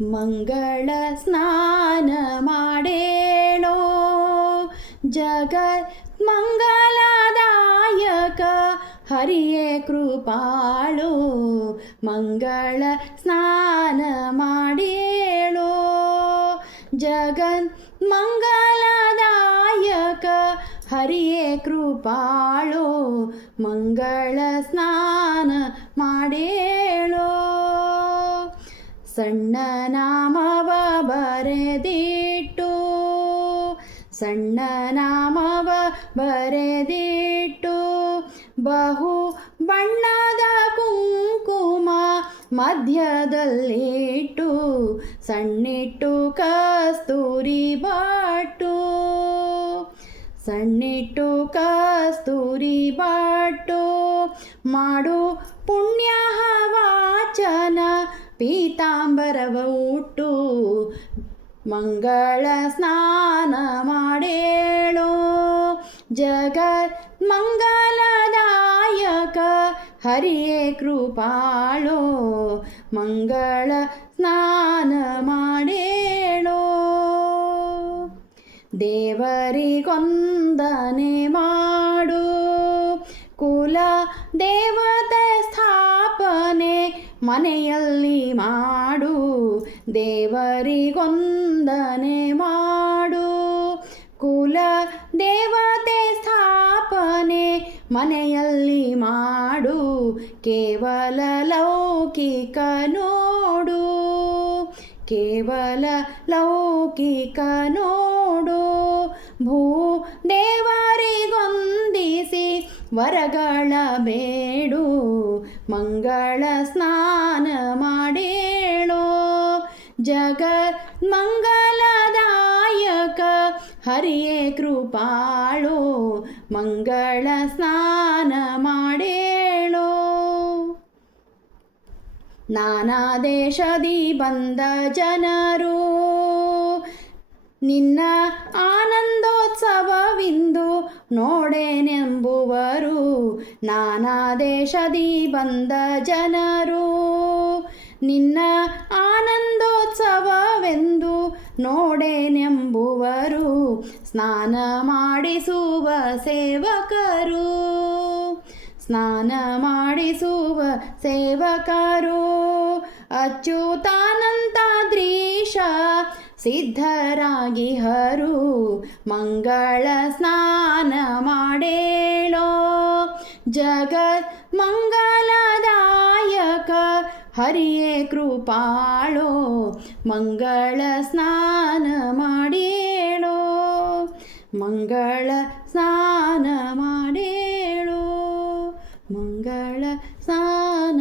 ಮಂಗಳ ಸ್ನಾನ ಮಾಡೇಳೋ ಜಗತ್ ಮಂಗಲದಾಯಕ ಹರಿಯೇ ಕೃಪಾಳು ಮಂಗಳ ಸ್ನಾನ ಮಾಡೇಳೋ ಜಗತ್ ಮಂಗಲದಾಯಕ ಹರಿಯೇ ಕೃಪಾಳು ಮಂಗಳ ಸ್ನಾನ ಮಾಡೇಳೋ ಸಣ್ಣ ನಾಮವ ಬರೆದಿಟ್ಟು ಸಣ್ಣ ನಾಮವ ಬರೆದಿಟ್ಟು ಬಹು ಬಣ್ಣದ ಕುಂಕುಮ ಮಧ್ಯದಲ್ಲಿಟ್ಟು ಸಣ್ಣಿಟ್ಟು ಕಸ್ತೂರಿ ಬಾಟು ಸಣ್ಣಿಟ್ಟು ಕಸ್ತೂರಿ ಬಾಟು ಮಾಡು ಪುಣ್ಯ ವಾಚನ ಪೀತಾಂಬರವ ಉಟ್ಟು ಮಂಗಳ ಸ್ನಾನ ಮಾಡೇಳೋ ಜಗತ್ ಮಂಗಲದಾಯಕ ಹರಿಯೇ ಕೃಪಾಳೋ ಮಂಗಳ ಸ್ನಾನ ಮಾಡೇಳೋ ದೇವರಿಗೊಂದನೆ ಮಾಡು ಕುಲ ದೇವತೆ ಸ್ಥಾಪನೆ ಮನೆಯಲ್ಲಿ ಮಾಡು ದೇವರಿಗೊಂದನೆ ಮಾಡು ಕುಲ ದೇವತೆ ಸ್ಥಾಪನೆ ಮನೆಯಲ್ಲಿ ಮಾಡು ಕೇವಲ ಲೌಕಿಕ ನೋಡು ಕೇವಲ ಲೌಕಿಕ ನೋಡು ಭೂ ದೇವರಿಗೊಂದಿಸಿ ವರಗಳ ಬೇಡು ಮಂಗಳ ಸ್ನಾನ ಮಾಡೇಳೋ ಜಗತ್ ಮಂಗಲದಾಯಕ ಹರಿಯೇ ಕೃಪಾಳೋ ಮಂಗಳ ಸ್ನಾನ ಮಾಡೇಳೋ ನಾನಾ ದೇಶದಿ ಬಂದ ಜನರು ನಿನ್ನ ಆನಂದೋತ್ಸವವಿಂದು ನೋಡೇನೆಂಬುವರು ನಾನಾ ದೇಶದಿ ಬಂದ ಜನರು ನಿನ್ನ ಆನಂದೋತ್ಸವವೆಂದು ನೋಡೇನೆಂಬುವರು ಸ್ನಾನ ಮಾಡಿಸುವ ಸೇವಕರು ಸ್ನಾನ ಮಾಡಿಸುವ ಸೇವಕರು ಅಚ್ಯುತಾನಂತಾದ್ರೀಶ ಸಿದ್ಧರಾಗಿಹರು ಮಂಗಳ ಸ್ನಾನ ಮಾಡೇಳೋ ಜಗತ್ ಮಂಗಲದಾಯಕ ಹರಿಯೇ ಕೃಪಾಳೋ ಮಂಗಳ ಸ್ನಾನ ಮಾಡೇಳೋ ಮಂಗಳ ಸ್ನಾನ ಮಾಡೇಳೋ ಮಂಗಳ ಸ್ನಾನ